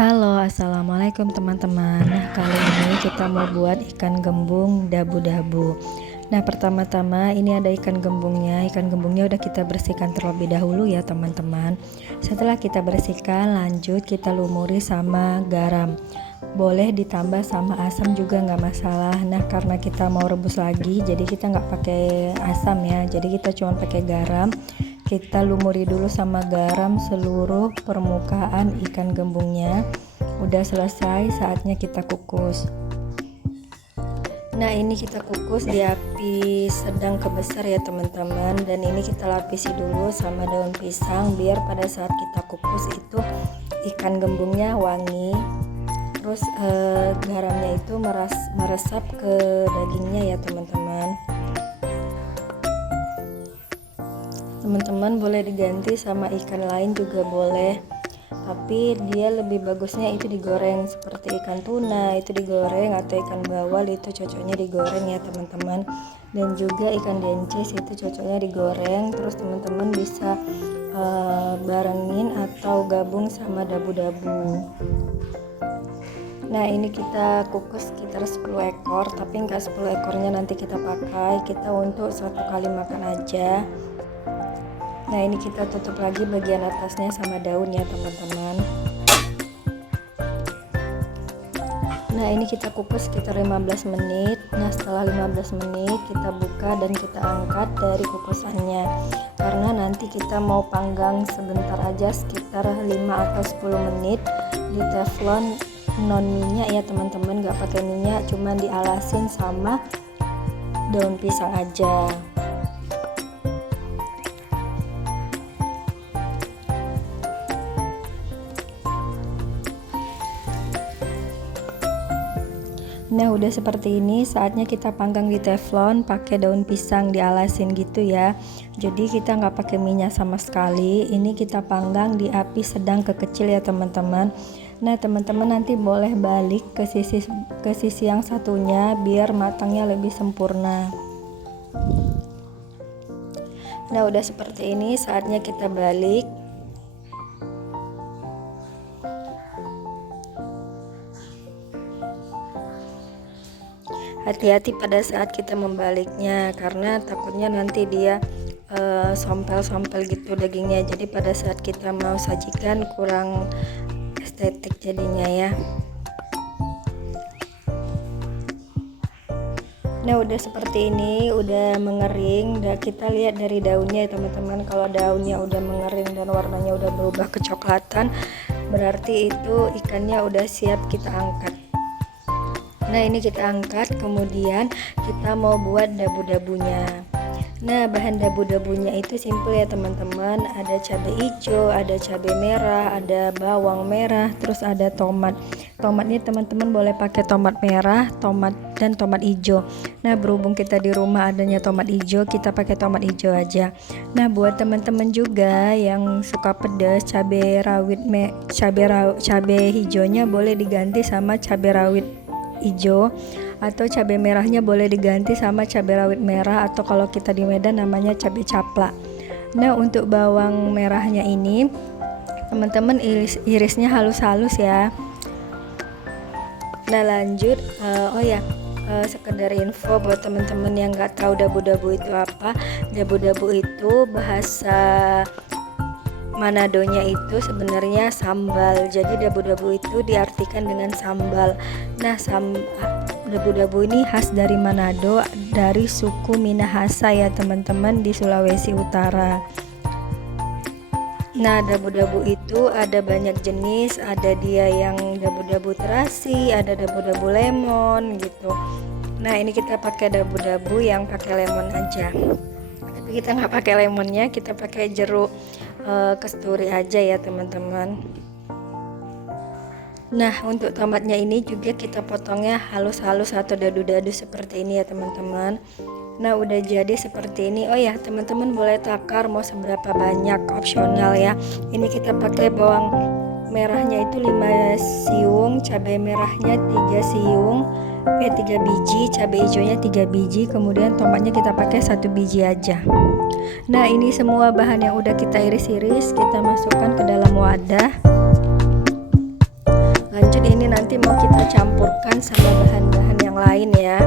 Halo, assalamualaikum teman-teman. Nah, kali ini kita mau buat ikan gembung dabu-dabu. Nah, pertama-tama ini ada ikan gembungnya. Ikan gembungnya udah kita bersihkan terlebih dahulu ya teman-teman. Setelah kita bersihkan, lanjut kita lumuri sama garam. Boleh ditambah sama asam juga nggak masalah. Nah, karena kita mau rebus lagi, jadi kita nggak pakai asam ya. Jadi kita cuma pakai garam. Kita lumuri dulu sama garam seluruh permukaan ikan gembungnya. Udah selesai, saatnya kita kukus. Nah, ini kita kukus di api sedang ke besar ya teman-teman. Dan ini kita lapisi dulu sama daun pisang biar pada saat kita kukus itu ikan gembungnya wangi. Terus garamnya itu meresap ke dagingnya ya teman-teman. Teman-teman boleh diganti sama ikan lain juga boleh, tapi dia lebih bagusnya itu digoreng. Seperti ikan tuna itu digoreng, atau ikan bawal itu cocoknya digoreng ya teman-teman. Dan juga ikan dencis itu cocoknya digoreng. Terus teman-teman bisa barengin atau gabung sama dabu-dabu. Nah, ini kita kukus sekitar 10 ekor, tapi enggak 10 ekornya nanti kita pakai, kita untuk satu kali makan aja. Nah, ini kita tutup lagi bagian atasnya sama daun ya teman-teman. Nah, ini kita kukus sekitar 15 menit. Nah, setelah 15 menit kita buka dan kita angkat dari kukusannya, karena nanti kita mau panggang sebentar aja, sekitar 5 atau 10 menit di teflon non minyak ya teman-teman, nggak pakai minyak, cuman dialasin sama daun pisang aja. Nah, udah seperti ini, saatnya kita panggang di teflon pakai daun pisang dialasin gitu ya. Jadi kita nggak pakai minyak sama sekali. Ini kita panggang di api sedang ke kecil ya teman-teman. Nah, teman-teman nanti boleh balik ke sisi yang satunya biar matangnya lebih sempurna. Nah, udah seperti ini, saatnya kita balik. Hati-hati pada saat kita membaliknya, karena takutnya nanti dia sompel-sompel gitu dagingnya. Jadi pada saat kita mau sajikan kurang estetik jadinya ya. Nah, udah seperti ini, udah mengering. Dan kita lihat dari daunnya ya teman-teman. Kalau daunnya udah mengering dan warnanya udah berubah kecoklatan, berarti itu ikannya udah siap kita angkat. Nah, ini kita angkat, kemudian kita mau buat dabu-dabunya. Nah, bahan dabu-dabunya itu simple ya teman-teman. Ada cabai hijau, ada cabai merah, ada bawang merah, terus ada tomat. Tomatnya teman-teman boleh pakai tomat merah, tomat dan tomat hijau. Nah, berhubung kita di rumah adanya tomat hijau, kita pakai tomat hijau aja. Nah, buat teman-teman juga yang suka pedas, cabai hijaunya boleh diganti sama cabai rawit hijau, atau cabai merahnya boleh diganti sama cabai rawit merah, atau kalau kita di Medan namanya cabai caplak. Nah, untuk bawang merahnya ini teman-teman irisnya halus-halus ya. Nah, lanjut sekedar info buat teman-teman yang nggak tahu dabu-dabu itu apa. Dabu-dabu itu bahasa Manadonya itu sebenarnya sambal. Jadi dabu-dabu itu diartikan dengan sambal. Nah, dabu-dabu ini khas dari Manado, dari suku Minahasa ya teman-teman, di Sulawesi Utara. Nah, dabu-dabu itu ada banyak jenis, ada dia yang dabu-dabu terasi, ada dabu-dabu lemon gitu. Nah, ini kita pakai dabu-dabu yang pakai lemon aja. Tapi kita nggak pakai lemonnya, kita pakai jeruk kasturi aja ya teman-teman. Nah, untuk tomatnya ini juga kita potongnya halus-halus atau dadu-dadu seperti ini ya teman-teman. Nah, udah jadi seperti ini. Oh ya, teman-teman boleh takar mau seberapa banyak, opsional ya. Ini kita pakai bawang merahnya itu 5 siung, cabai merahnya 3 biji, cabai hijaunya 3 biji, kemudian tomatnya kita pakai 1 biji aja. Nah, ini semua bahan yang udah kita iris-iris kita masukkan ke dalam wadah. nanti mau kita campurkan sama bahan-bahan yang lain ya.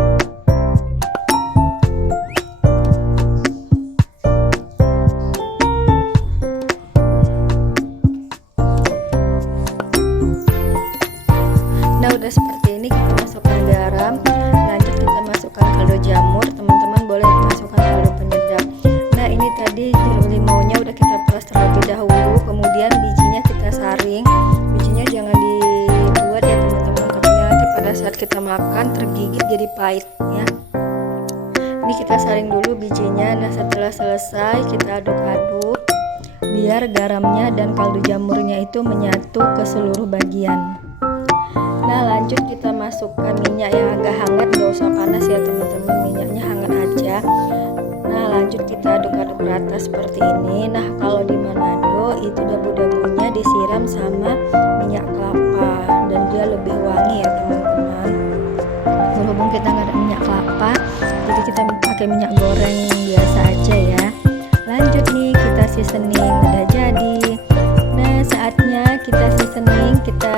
Nah, udah seperti ini, kita masukkan garam, lanjut kita masukkan kaldu jamur. Teman-teman boleh masukkan kaldu penyedap. Nah, ini tadi jeruk limaunya udah kita peras terlebih dahulu, kemudian bijinya kita saring. Bijinya jangan dibuat ya teman-teman, karena nanti pada saat kita makan tergigit jadi pahit ya. Ini kita saring dulu bijinya. Nah, setelah selesai kita aduk-aduk biar garamnya dan kaldu jamurnya itu menyatu ke seluruh bagian. Nah, lanjut kita masukkan minyak yang agak hangat, gak usah panas ya teman-teman, minyaknya hangat aja. Nah, lanjut kita aduk-aduk rata seperti ini. Nah, kalau di Manado itu dabu-dabunya disiram sama minyak kelapa dan dia lebih wangi ya teman-teman. Berhubung kita nggak ada minyak kelapa, jadi kita pakai minyak goreng biasa aja ya. Lanjut nih, kita seasoning, udah jadi. Nah, saatnya kita seasoning, kita